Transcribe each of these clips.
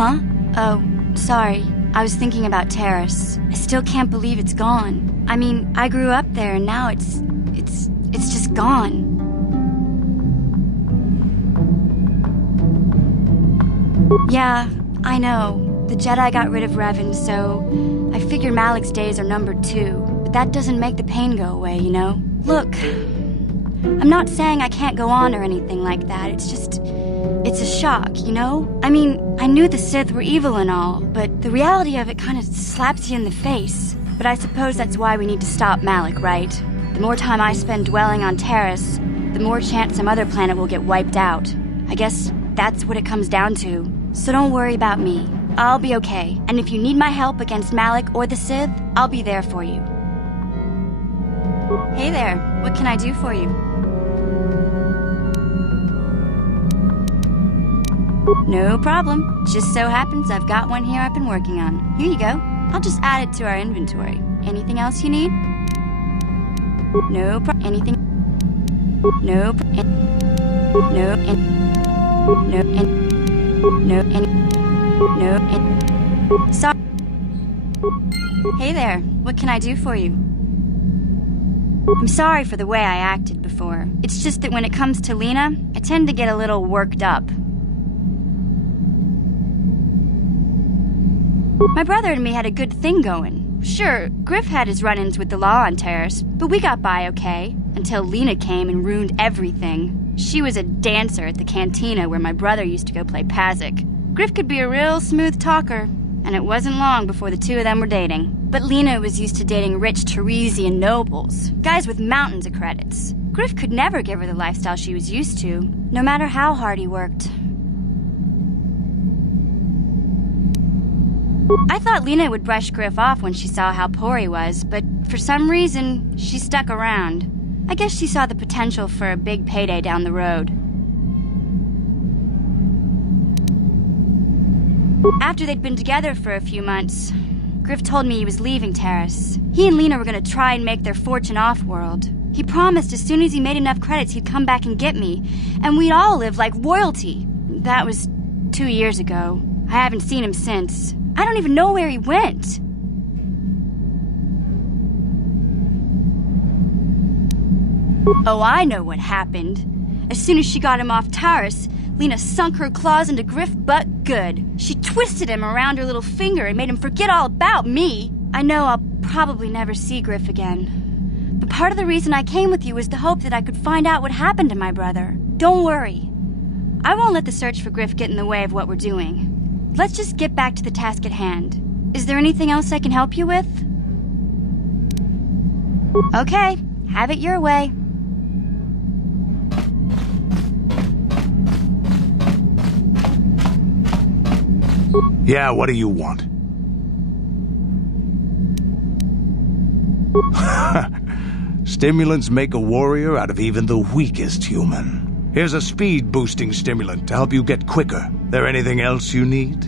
Huh? Oh, sorry. I was thinking about Terrace. I still can't believe it's gone. I mean, I grew up there and now it's just gone. Yeah, I know. The Jedi got rid of Revan, so I figure Malak's days are numbered too. But that doesn't make the pain go away, you know? Look, I'm not saying I can't go on or anything like that. It's a shock, you know? I mean, I knew the Sith were evil and all, but the reality of it kind of slaps you in the face. But I suppose that's why we need to stop Malak, right? The more time I spend dwelling on Terrace, the more chance some other planet will get wiped out. I guess that's what it comes down to. So don't worry about me. I'll be okay. And if you need my help against Malak or the Sith, I'll be there for you. Hey there, what can I do for you? No problem. Just so happens I've got one here I've been working on. Here you go. I'll just add it to our inventory. Anything else you need? No problem. Anything? No problem. No No No Sorry. Hey there, what can I do for you? I'm sorry for the way I acted before. It's just that when it comes to Lena, I tend to get a little worked up. My brother and me had a good thing going. Sure, Griff had his run-ins with the law on Terrace, but we got by okay, until Lena came and ruined everything. She was a dancer at the cantina where my brother used to go play Pazik. Griff could be a real smooth talker, and it wasn't long before the two of them were dating. But Lena was used to dating rich Teresian nobles, guys with mountains of credits. Griff could never give her the lifestyle she was used to, no matter how hard he worked. I thought Lena would brush Griff off when she saw how poor he was, but for some reason, she stuck around. I guess she saw the potential for a big payday down the road. After they'd been together for a few months, Griff told me he was leaving Terrace. He and Lena were going to try and make their fortune off-world. He promised as soon as he made enough credits he'd come back and get me, and we'd all live like royalty. That was 2 years ago. I haven't seen him since. I don't even know where he went. Oh, I know what happened. As soon as she got him off Terrace, Lena sunk her claws into Griff but good. She twisted him around her little finger and made him forget all about me. I know I'll probably never see Griff again. But part of the reason I came with you was the hope that I could find out what happened to my brother. Don't worry. I won't let the search for Griff get in the way of what we're doing. Let's just get back to the task at hand. Is there anything else I can help you with? Okay, have it your way. Yeah, what do you want? Stimulants make a warrior out of even the weakest human. Here's a speed-boosting stimulant to help you get quicker. There anything else you need?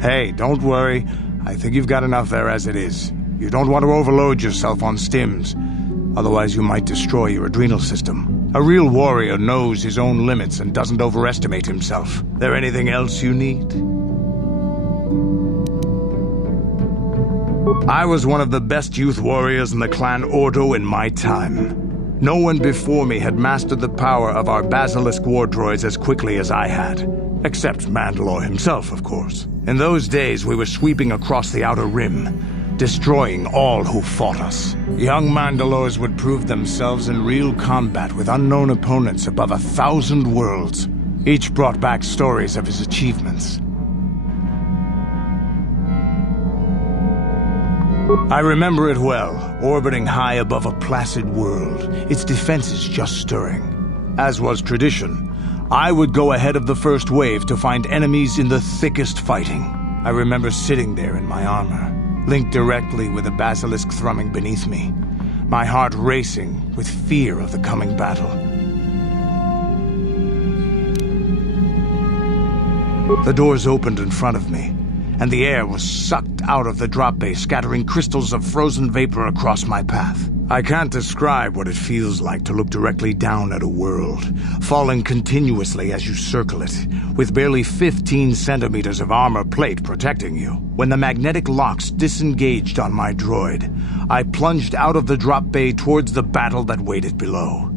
Hey, don't worry. I think you've got enough there as it is. You don't want to overload yourself on stims. Otherwise, you might destroy your adrenal system. A real warrior knows his own limits and doesn't overestimate himself. There anything else you need? I was one of the best youth warriors in the clan Ordo in my time. No one before me had mastered the power of our basilisk war droids as quickly as I had. Except Mandalore himself, of course. In those days, we were sweeping across the Outer Rim, destroying all who fought us. Young Mandalores would prove themselves in real combat with unknown opponents above 1,000 worlds. Each brought back stories of his achievements. I remember it well, orbiting high above a placid world, its defenses just stirring. As was tradition, I would go ahead of the first wave to find enemies in the thickest fighting. I remember sitting there in my armor, linked directly with a basilisk thrumming beneath me, my heart racing with fear of the coming battle. The doors opened in front of me, and the air was sucked out of the drop bay, scattering crystals of frozen vapor across my path. I can't describe what it feels like to look directly down at a world, falling continuously as you circle it, with barely 15 centimeters of armor plate protecting you. When the magnetic locks disengaged on my droid, I plunged out of the drop bay towards the battle that waited below.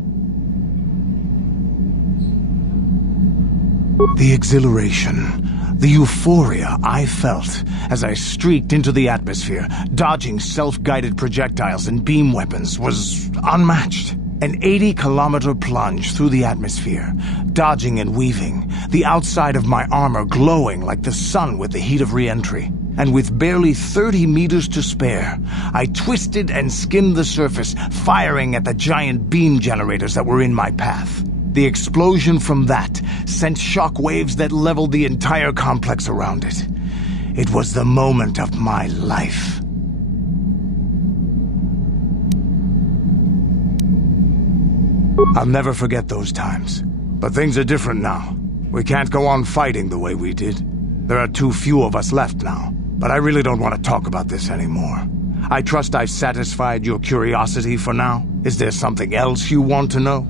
The exhilaration, the euphoria I felt as I streaked into the atmosphere, dodging self-guided projectiles and beam weapons, was unmatched. An 80-kilometer plunge through the atmosphere, dodging and weaving, the outside of my armor glowing like the sun with the heat of re-entry. And with barely 30 meters to spare, I twisted and skimmed the surface, firing at the giant beam generators that were in my path. The explosion from that sent shock waves that leveled the entire complex around it. It was the moment of my life. I'll never forget those times. But things are different now. We can't go on fighting the way we did. There are too few of us left now. But I really don't want to talk about this anymore. I trust I've satisfied your curiosity for now. Is there something else you want to know?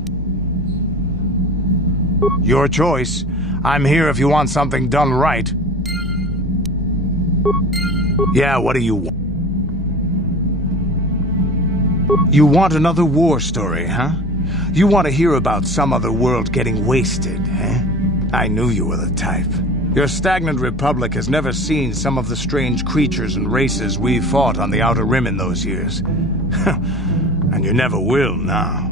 Your choice. I'm here if you want something done right. Yeah, what do you want? You want another war story, huh? You want to hear about some other world getting wasted, eh? I knew you were the type. Your stagnant Republic has never seen some of the strange creatures and races we fought on the Outer Rim in those years. And you never will now.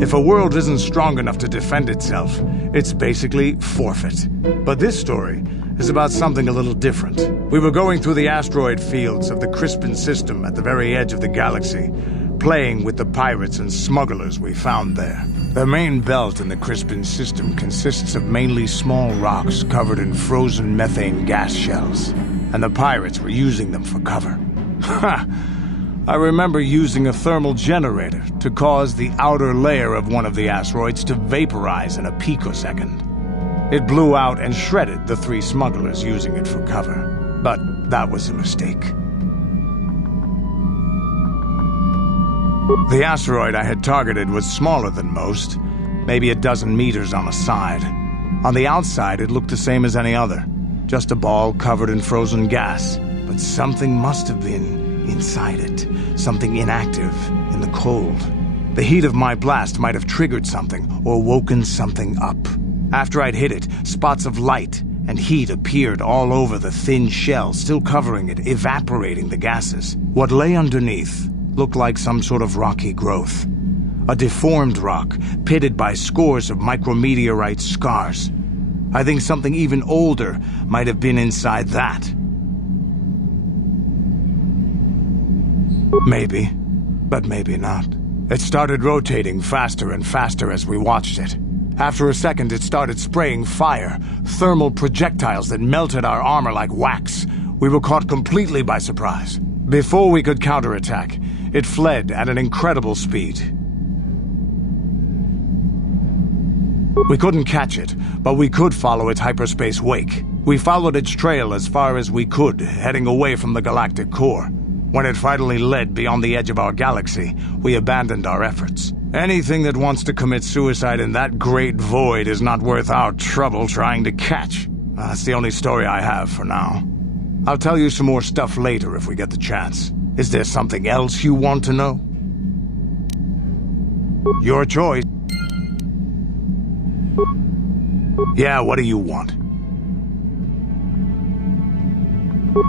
If a world isn't strong enough to defend itself, it's basically forfeit. But this story is about something a little different. We were going through the asteroid fields of the Crispin system at the very edge of the galaxy, playing with the pirates and smugglers we found there. The main belt in the Crispin system consists of mainly small rocks covered in frozen methane gas shells, and the pirates were using them for cover. Ha! I remember using a thermal generator to cause the outer layer of one of the asteroids to vaporize in a picosecond. It blew out and shredded the 3 smugglers using it for cover. But that was a mistake. The asteroid I had targeted was smaller than most, maybe a dozen meters on a side. On the outside, it looked the same as any other, just a ball covered in frozen gas. But something must have been inside it, something inactive in the cold. The heat of my blast might have triggered something or woken something up. After I'd hit it, spots of light and heat appeared all over the thin shell, still covering it, evaporating the gases. What lay underneath looked like some sort of rocky growth. A deformed rock, pitted by scores of micrometeorite scars. I think something even older might have been inside that. Maybe, but maybe not. It started rotating faster and faster as we watched it. After a second, it started spraying fire, thermal projectiles that melted our armor like wax. We were caught completely by surprise. Before we could counterattack, it fled at an incredible speed. We couldn't catch it, but we could follow its hyperspace wake. We followed its trail as far as we could, heading away from the galactic core. When it finally led beyond the edge of our galaxy, we abandoned our efforts. Anything that wants to commit suicide in that great void is not worth our trouble trying to catch. That's the only story I have for now. I'll tell you some more stuff later if we get the chance. Is there something else you want to know? Your choice. Yeah, what do you want?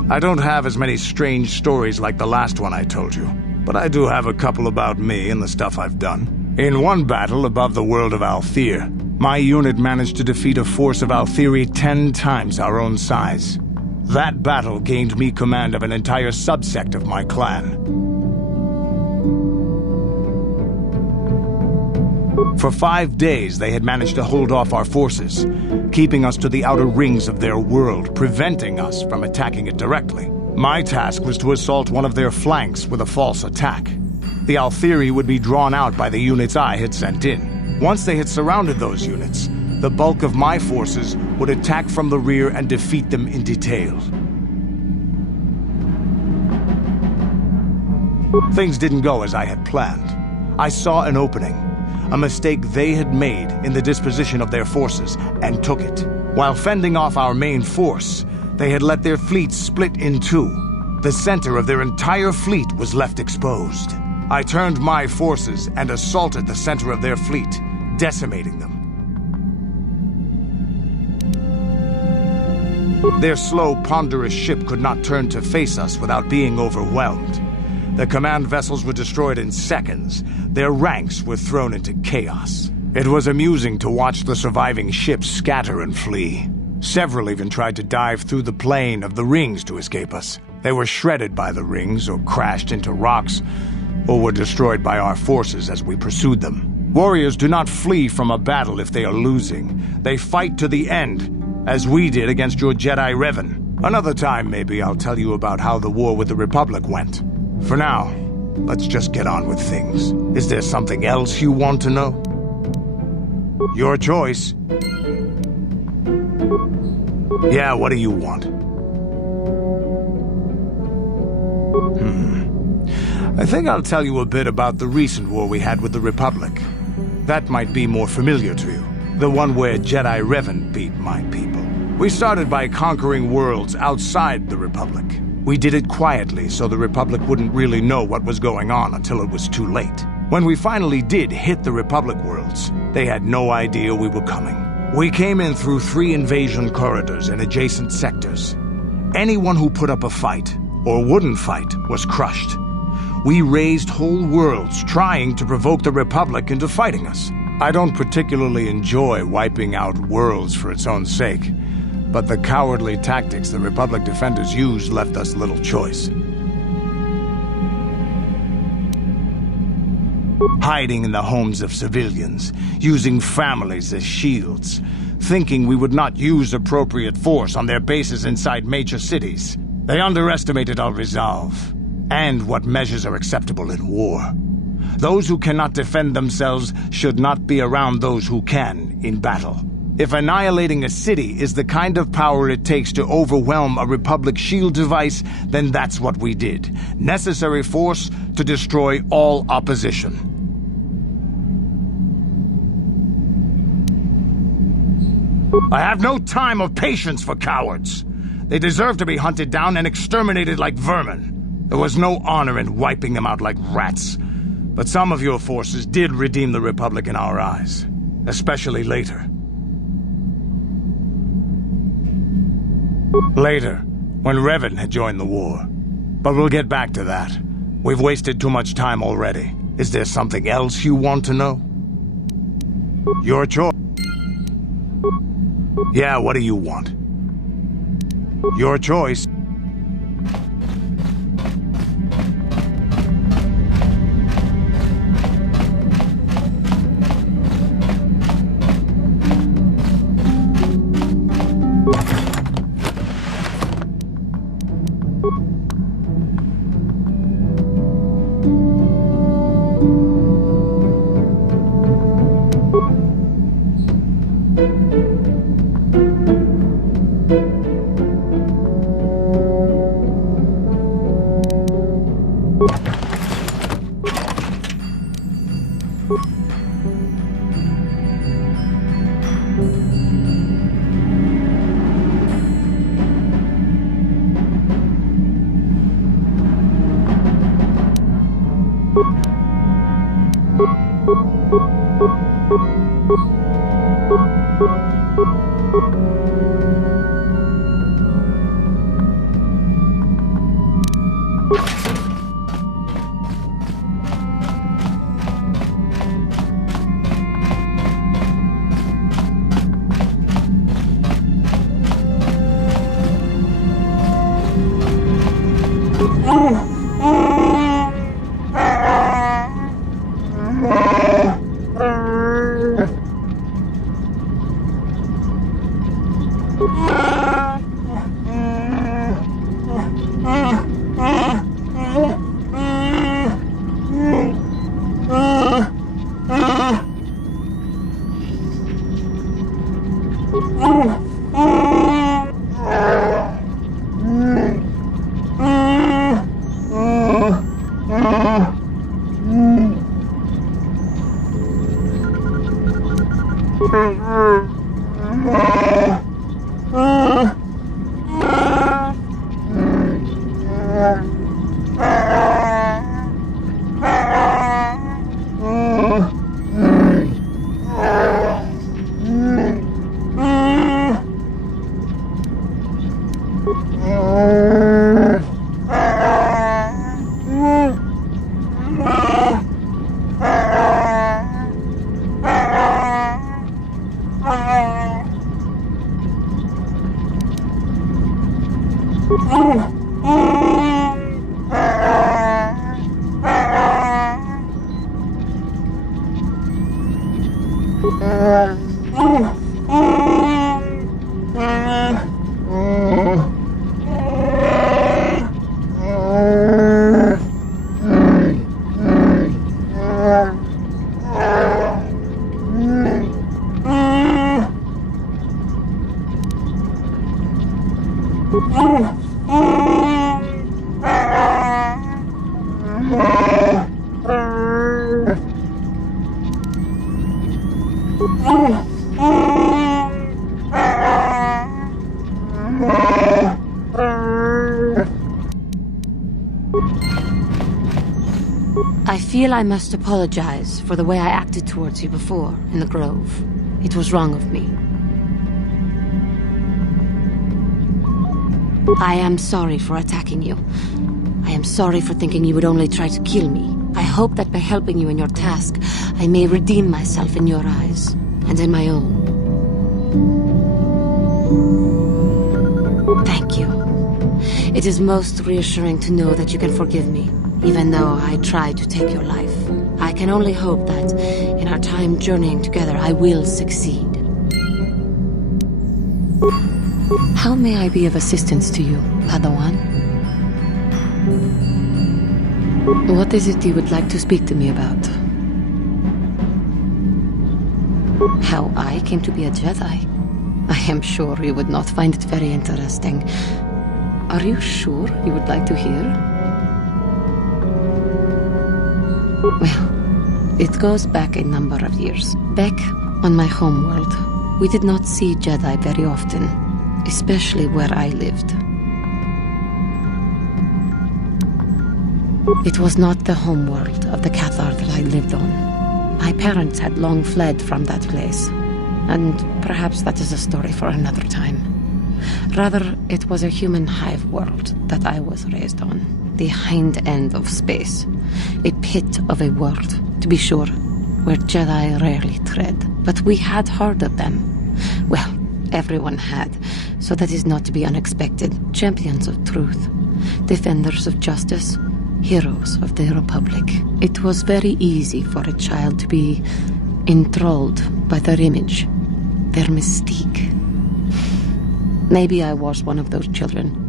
I don't have as many strange stories like the last one I told you, but I do have a couple about me and the stuff I've done. In one battle above the world of Althir, my unit managed to defeat a force of Althiri 10 times our own size. That battle gained me command of an entire subsect of my clan. For 5 days, they had managed to hold off our forces, keeping us to the outer rings of their world, preventing us from attacking it directly. My task was to assault one of their flanks with a false attack. The Althiri would be drawn out by the units I had sent in. Once they had surrounded those units, the bulk of my forces would attack from the rear and defeat them in detail. Things didn't go as I had planned. I saw an opening, a mistake they had made in the disposition of their forces, and took it. While fending off our main force, they had let their fleet split in two. The center of their entire fleet was left exposed. I turned my forces and assaulted the center of their fleet, decimating them. Their slow, ponderous ship could not turn to face us without being overwhelmed. The command vessels were destroyed in seconds. Their ranks were thrown into chaos. It was amusing to watch the surviving ships scatter and flee. Several even tried to dive through the plane of the rings to escape us. They were shredded by the rings, or crashed into rocks, or were destroyed by our forces as we pursued them. Warriors do not flee from a battle if they are losing. They fight to the end, as we did against your Jedi Revan. Another time, maybe, I'll tell you about how the war with the Republic went. For now, let's just get on with things. Is there something else you want to know? Your choice. Yeah, what do you want? I think I'll tell you a bit about the recent war we had with the Republic. That might be more familiar to you. The one where Jedi Revan beat my people. We started by conquering worlds outside the Republic. We did it quietly so the Republic wouldn't really know what was going on until it was too late. When we finally did hit the Republic worlds, they had no idea we were coming. We came in through 3 invasion corridors in adjacent sectors. Anyone who put up a fight, or wouldn't fight, was crushed. We razed whole worlds trying to provoke the Republic into fighting us. I don't particularly enjoy wiping out worlds for its own sake, but the cowardly tactics the Republic defenders used left us little choice. Hiding in the homes of civilians, using families as shields, thinking we would not use appropriate force on their bases inside major cities. They underestimated our resolve, and what measures are acceptable in war. Those who cannot defend themselves should not be around those who can in battle. If annihilating a city is the kind of power it takes to overwhelm a Republic shield device, then that's what we did. Necessary force to destroy all opposition. I have no time or patience for cowards. They deserve to be hunted down and exterminated like vermin. There was no honor in wiping them out like rats. But some of your forces did redeem the Republic in our eyes, especially later. Later, when Revan had joined the war. But we'll get back to that. We've wasted too much time already. Is there something else you want to know? Your choice. Yeah, what do you want? Your choice. I feel I must apologize for the way I acted towards you before in the grove. It was wrong of me. I am sorry for attacking you. I am sorry for thinking you would only try to kill me. I hope that by helping you in your task, I may redeem myself in your eyes, and in my own. Thank you. It is most reassuring to know that you can forgive me, even though I tried to take your life. I can only hope that, in our time journeying together, I will succeed. How may I be of assistance to you, Padawan? What is it you would like to speak to me about? How I came to be a Jedi? I am sure you would not find it very interesting. Are you sure you would like to hear? Well, it goes back a number of years. Back on my homeworld, we did not see Jedi very often, especially where I lived. It was not the homeworld of the Cathar that I lived on. My parents had long fled from that place, and perhaps that is a story for another time. Rather, it was a human hive world that I was raised on, the hind end of space, a pit of a world, to be sure, where Jedi rarely tread. But we had heard of them. Well, everyone had, so that is not to be unexpected. Champions of truth, defenders of justice, heroes of the Republic. It was very easy for a child to be enthralled by their image, their mystique. Maybe I was one of those children.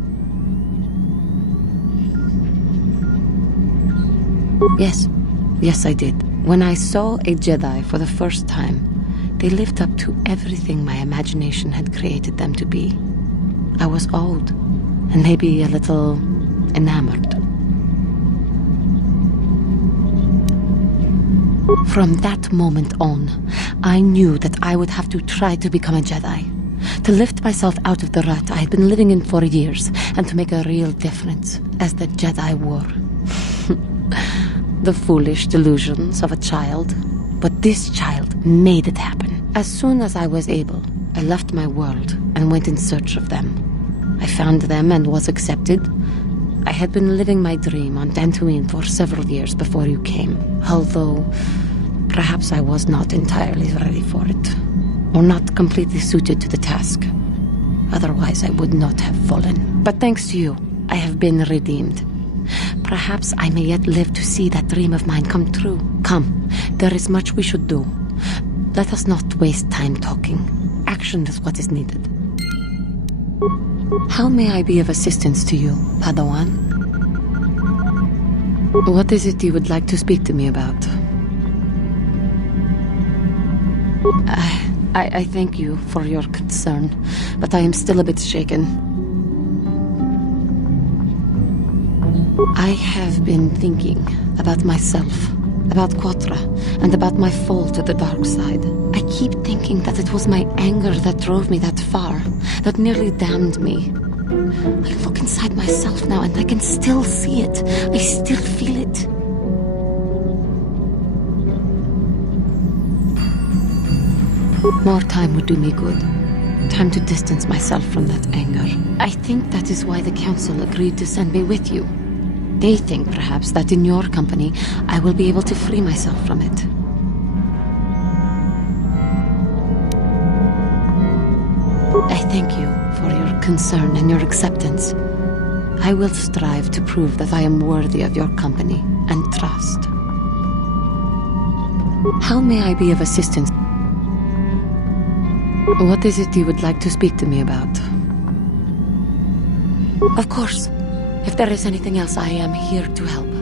Yes, I did. When I saw a Jedi for the first time, they lived up to everything my imagination had created them to be. I was awed, and maybe a little enamored. From that moment on, I knew that I would have to try to become a Jedi, to lift myself out of the rut I had been living in for years, and to make a real difference as the Jedi wore. The foolish delusions of a child, but this child made it happen. As soon as I was able, I left my world and went in search of them. I found them and was accepted. I had been living my dream on Dantooine for several years before you came, although perhaps I was not entirely ready for it, or not completely suited to the task. Otherwise, I would not have fallen. But thanks to you, I have been redeemed. Perhaps I may yet live to see that dream of mine come true. Come, there is much we should do. Let us not waste time talking. Action is what is needed. How may I be of assistance to you, Padawan? What is it you would like to speak to me about? I thank you for your concern, but I am still a bit shaken. I have been thinking about myself, about Contre, and about my fall to the dark side. I keep thinking that it was my anger that drove me that far, that nearly damned me. I look inside myself now and I can still see it. I still feel it. More time would do me good. Time to distance myself from that anger. I think that is why the council agreed to send me with you. They think, perhaps, that in your company, I will be able to free myself from it. I thank you for your concern and your acceptance. I will strive to prove that I am worthy of your company and trust. How may I be of assistance? What is it you would like to speak to me about? Of course. If there is anything else, I am here to help.